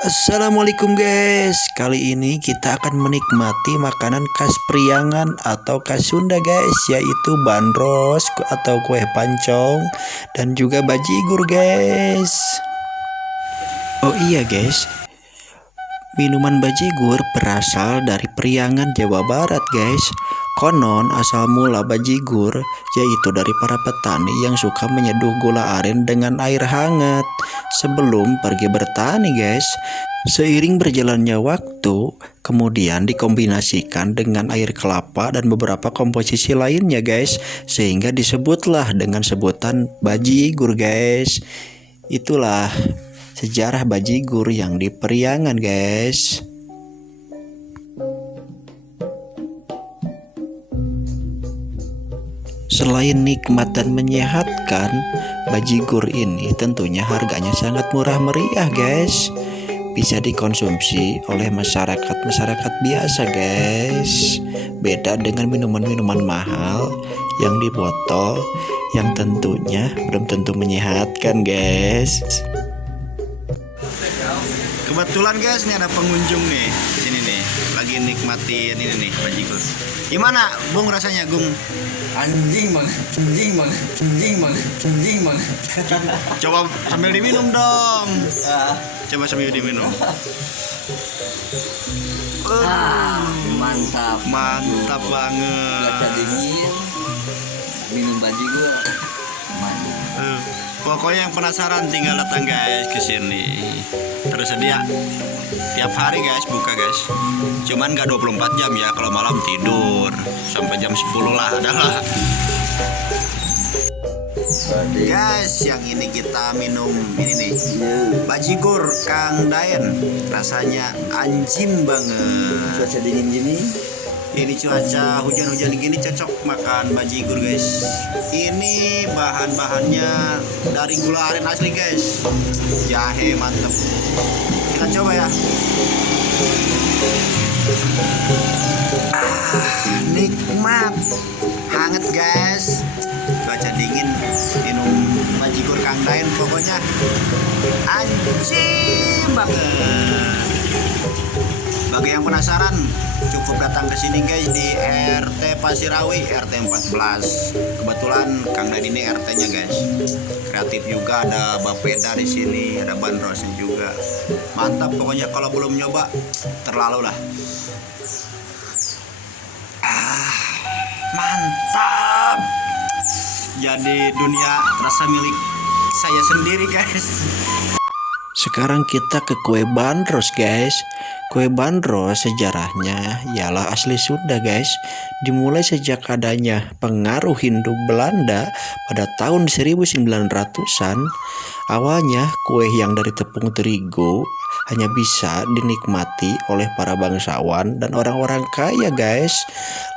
Assalamualaikum guys. Kali ini kita akan menikmati makanan khas Priangan atau khas Sunda guys, yaitu bandros atau kue pancong dan juga bajigur guys. Oh iya guys, minuman bajigur berasal dari Priangan, Jawa Barat guys. Konon asal mula bajigur yaitu dari para petani yang suka menyeduh gula aren dengan air hangat sebelum pergi bertani guys. Seiring berjalannya waktu, kemudian dikombinasikan dengan air kelapa dan beberapa komposisi lainnya guys, sehingga disebutlah dengan sebutan bajigur guys. Itulah sejarah bajigur yang di Priangan guys. Selain nikmat dan menyehatkan, bajigur ini tentunya harganya sangat murah meriah guys. Bisa dikonsumsi oleh masyarakat biasa guys. Beda dengan minuman-minuman mahal yang di botol yang tentunya belum tentu menyehatkan guys. Kebetulan guys, nih ada pengunjung nih di sini nih, lagi nikmatin ini nih bajigur. Gimana Bung rasanya Gung? Anjing banget. Coba sambil diminum dong. Coba sambil diminum. Mantap. Mantap banget. Cuaca dingin, minum bajigur. Mantap. Pokoknya yang penasaran tinggal datang guys ke sini. Tersedia tiap hari guys, buka guys. Cuman gak 24 jam ya, kalau malam tidur sampai jam 10 lah adalah. Guys, yang ini kita minum ini nih, bajigur Kang Daen. Rasanya anjim banget. Cuaca dingin gini. Ini cuaca hujan-hujan gini cocok makan bajigur guys. Ini bahan-bahannya dari gula aren asli guys. Jahe mantep. Kita coba ya. Nikmat, hangat guys. Cuaca dingin, minum bajigur Kang Daen pokoknya anjing banget. Bagi yang penasaran, cukup datang ke sini guys di RT Pasirawi, RT 14. Kebetulan Kang Daen ini RT-nya guys. Kreatif juga, ada Bapeda di sini, ada bandrosnya juga. Mantap pokoknya, kalau belum nyoba terlalu lah. Mantap. Jadi dunia rasa milik saya sendiri guys. Sekarang kita ke kue bandros guys. Kue bandros sejarahnya ialah asli Sunda guys. Dimulai sejak adanya pengaruh Hindu Belanda pada tahun 1900-an. Awalnya kue yang dari tepung terigu hanya bisa dinikmati oleh para bangsawan dan orang-orang kaya guys.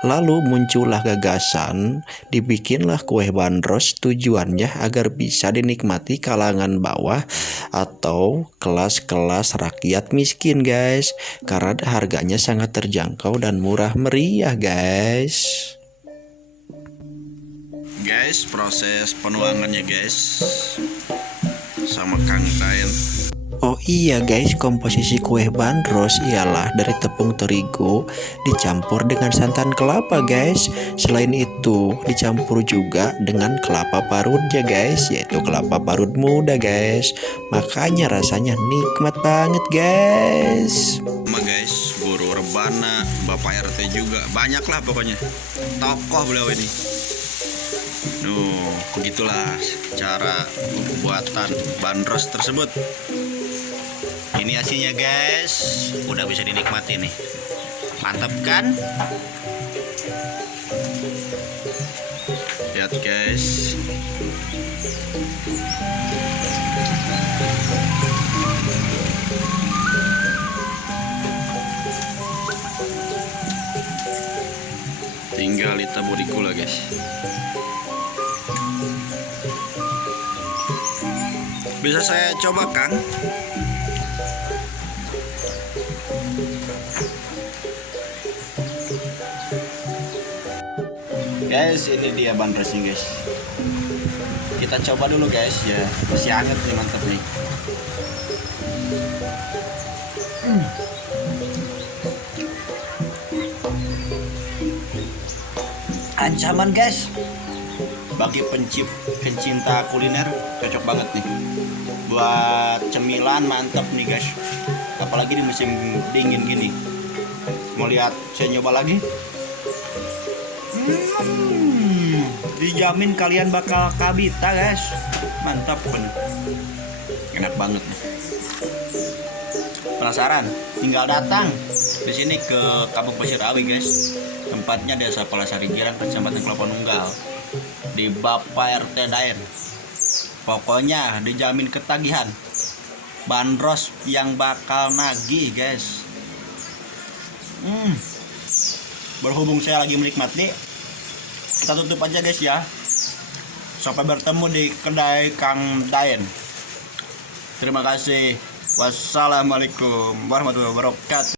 Lalu muncullah gagasan, dibikinlah kue bandros, tujuannya agar bisa dinikmati kalangan bawah atau kelas-kelas rakyat miskin guys, karena harganya sangat terjangkau dan murah meriah guys. Guys, proses penuangannya guys sama Kang Daen. Oh iya guys, komposisi kue bandros ialah dari tepung terigu dicampur dengan santan kelapa guys. Selain itu dicampur juga dengan kelapa parutnya guys, yaitu kelapa parut muda guys. Makanya rasanya nikmat banget guys. Sama guys, guru rebana, bapak RT juga, banyak lah pokoknya. Tokoh beliau ini. Begitulah cara pembuatan bandros tersebut. Ini hasilnya guys, udah bisa dinikmati nih. Mantap kan? Lihat guys. Tinggal ditabur di gula guys. Bisa saya coba Kang? Guys, ini dia bandrosnya guys. Kita coba dulu guys ya. Masih hangat nih, mantap nih. Ancaman guys, bagi pencinta kuliner cocok banget nih buat cemilan, mantap nih guys, apalagi di musim dingin gini. Mau lihat saya nyoba lagi. Dijamin kalian bakal kabita guys, mantap pun, enak banget nih. Penasaran? Tinggal datang di sini ke Kampung Pasir Awi guys. Tempatnya Desa Palasari Girang, Kecamatan Kelapa Nunggal, di Bapak RT Daen. Pokoknya dijamin ketagihan. Bandros yang bakal nagih guys. Berhubung saya lagi menikmati, kita tutup aja guys ya. Sampai bertemu di kedai Kang Daen. Terima kasih. Wassalamualaikum warahmatullahi wabarakatuh.